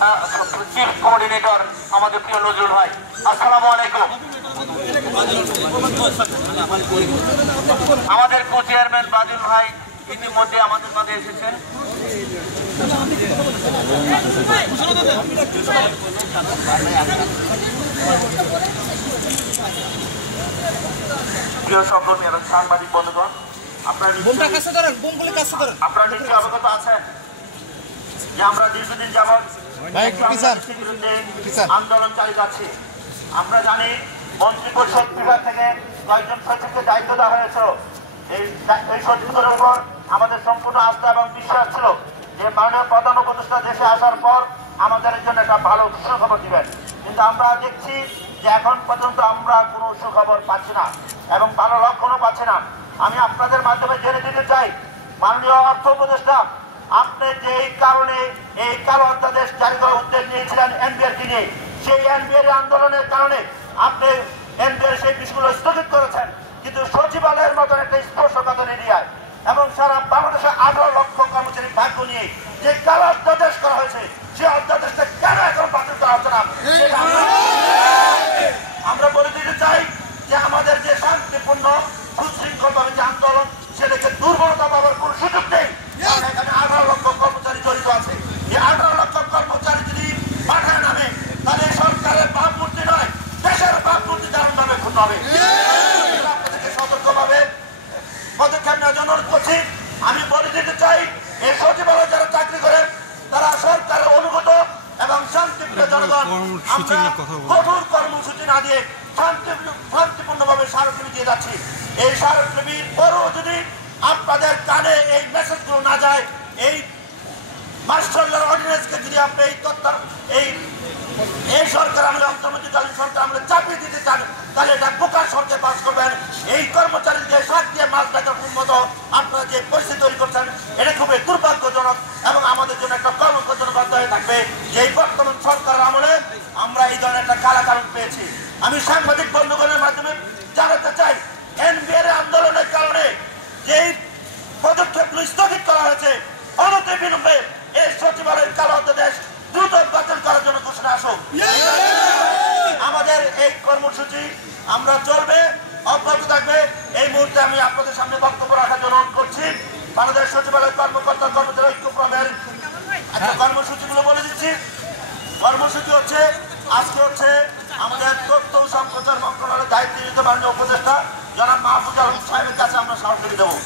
Chief coordinator আমাদের প্রিয় নজরুল ভাই। আসসালামু আলাইকুম। আমাদের কো চেয়ারম্যান বাদুল ভাই ইতিমধ্যে আমাদের মাঝে এসেছেন। প্রিয় সহকর্মী এবং সাংবাদিক বন্ধুগণ, আপনারা নিশ্চয়ই অবগত আছেন যে আমরা দীর্ঘদিন যাবৎ আন্দোলন চালিয়ে যাচ্ছি। আমরা জানি মন্ত্রিপরিষদ বিভাগ থেকে কয়েকজন সচিবকে দায়িত্ব দেওয়া হয়েছিল। এই সচিবদের উপর আমাদের সম্পূর্ণ আস্থা এবং বিশ্বাস ছিল যে মাননীয় প্রধান উপদেষ্টা দেশে আসার পর আমাদের জন্য একটা ভালো সুখবর দিবেন, কিন্তু আমরা দেখছি যে এখন পর্যন্ত আমরা কোনো সুখবর পাচ্ছি না এবং ভালো লক্ষণও পাচ্ছি না। আমি আপনাদের মাধ্যমে জেনে দিতে চাই, মাননীয় অর্থ উপদেষ্টা আপনি যেই কারণে এই কালো অধ্যাদেশ জারি করার উদ্যোগ নিয়েছিলেন এনবিআরকে নিয়ে, সেই এনবিআর আন্দোলনের কারণে আপনি এনবিআর সেই বিষয়গুলো স্থগিত করেছেন, কিন্তু সচিবালয়ের মতন একটা স্পর্শকাতর এরিয়ায় এবং সারা বাংলাদেশে 18 লক্ষ কর্মচারী ভাগ্য নিয়ে যে কালো অধ্যাদেশ করা হয়েছে, সেই অধ্যাদেশটা কেন এখন বাতিল করা হচ্ছে না? আমরা বলে দিতে চাই যে আমাদের যে শান্তিপূর্ণ সুশৃঙ্খলভাবে যে আন্দোলন, সেটাকে দুর্বলতা পাওয়ার কোন সুযোগ নেই। এখানে 18 লক্ষ কর্মচারী জড়িত আছে। এই 18 লক্ষ কর্মচারী যদি পাঠায় নামে, তাহলে সরকারের ভাবমূর্তি নয়, দেশের ভাবমূর্তি দারুণ ভাবে ক্ষুণ্ণ হবে। আপনাদেরকে সতর্কভাবে পদক্ষেপ নেওয়ার জন্য অনুরোধ করছি। আমি বলে দিতে চাই, এই সচিবালয় যারা চাকরি করেন তারা সরকারের অনুগত এবং শান্তিপ্রিয় জনগণ। আমরা কঠোর কর্মসূচি না দিয়ে শান্তিপূর্ণভাবে স্মারকলিপি দিয়ে যাচ্ছি। এই স্মারকলিপির পরও যদি আপনাদের কানে এই মেসেজগুলো না যায়, এই মাস্টার অর্ডিন্যান্সকে যদি আপনি এই সরকার আমলে অন্তর্বর্তীকালীন সরকার আমলে চাপিয়ে দিতে চান, তাহলে এটা বোকার সরকার পাস করবেন। এই কর্মচারীদের শাক দিয়ে মাছ বেচার মতো আপনারা যে পরিস্থিতি তৈরি করছেন, এটা খুবই দুর্ভাগ্যজনক এবং আমাদের জন্য একটা কর্মজনক হয়ে থাকবে যে এই বর্তমান সরকারের আমলে আমরা এই ধরনের একটা কালা কারণ পেয়েছি। আমি সাংবাদিক বন্ধুগণের মাধ্যমে জানাতে চাই, এনবিআর আন্দোলনের কারণে যেই পদক্ষেপগুলো স্থগিত করা হয়েছে, অনতিবিলম্বে এই সচিবালয়ের কালো অধ্যাদেশ দ্রুত বাতিল করার জন্য ঘোষণা আসুক। আমাদের এই কর্মসূচি আমরা চলবে, অব্যাহত থাকবে। এই মুহূর্তে আমি আপনাদের সামনে বক্তব্য রাখার জন্য অনুরোধ করছি। বাংলাদেশ সচিবালয় কর্মকর্তা কর্মচারী ঐক্য ফোরামের কর্মসূচিগুলো বলে দিচ্ছি। কর্মসূচি হচ্ছে, আজকে হচ্ছে আমাদের তথ্য ও সম্প্রচার মন্ত্রণালয়ের দায়িত্ব মাননীয় উপদেষ্টা জনাব মাহফুজ আলম সাহেবের কাছে আমরা স্মারকলিপি দেবো।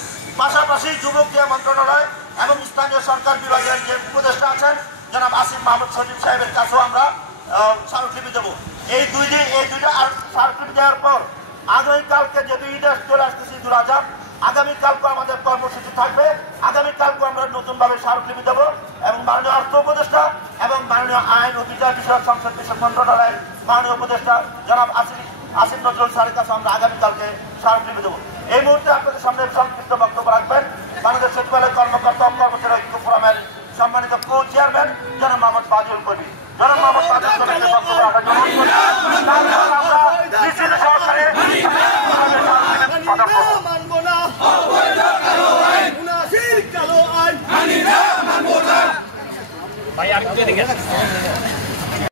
পাশাপাশি যুবক ক্রীড়া মন্ত্রণালয় এবং স্থানীয় সরকার বিভাগের যে উপদেষ্টা আছেন জনাব আসিফ মাহমুদ সচিব সাহেবের কাছেও আমরা স্মারকলিপি দেবো। এই দুইটা স্মারকলিপি দেওয়ার পর আগামীকালকে যেহেতু ঈদ চলে আসতেছে, ঈদুল আজহা, আগামীকালকে আমাদের কর্মসূচি থাকবে। আগামীকালকে আমরা নতুনভাবে স্মারকলিপি দেবো এবং মাননীয় অর্থ উপদেষ্টা এবং মাননীয় আইন ও বিচার বিষয়ক সংসদ বিষয়ক মন্ত্রণালয়ের মাননীয় উপদেষ্টা জনাব আসিফ নজরুল স্যারের কাছে আমরা আগামীকালকে স্মারকলিপি দেবো। এই মুহূর্তে আপনাদের সামনে সংক্ষিপ্ত বক্তব্য রাখবেন বাংলাদেশ সচিবালয় কর্মকর্তা ও কর্মচারী ঐক্য ফোরামের সম্মানিত কো চেয়ারম্যান জনাব মোহাম্মদ ফাজিল কবির। জনাব মোহাম্মদ ফাজিল কবিরকে বক্তব্য রাখার জন্য ভাই আর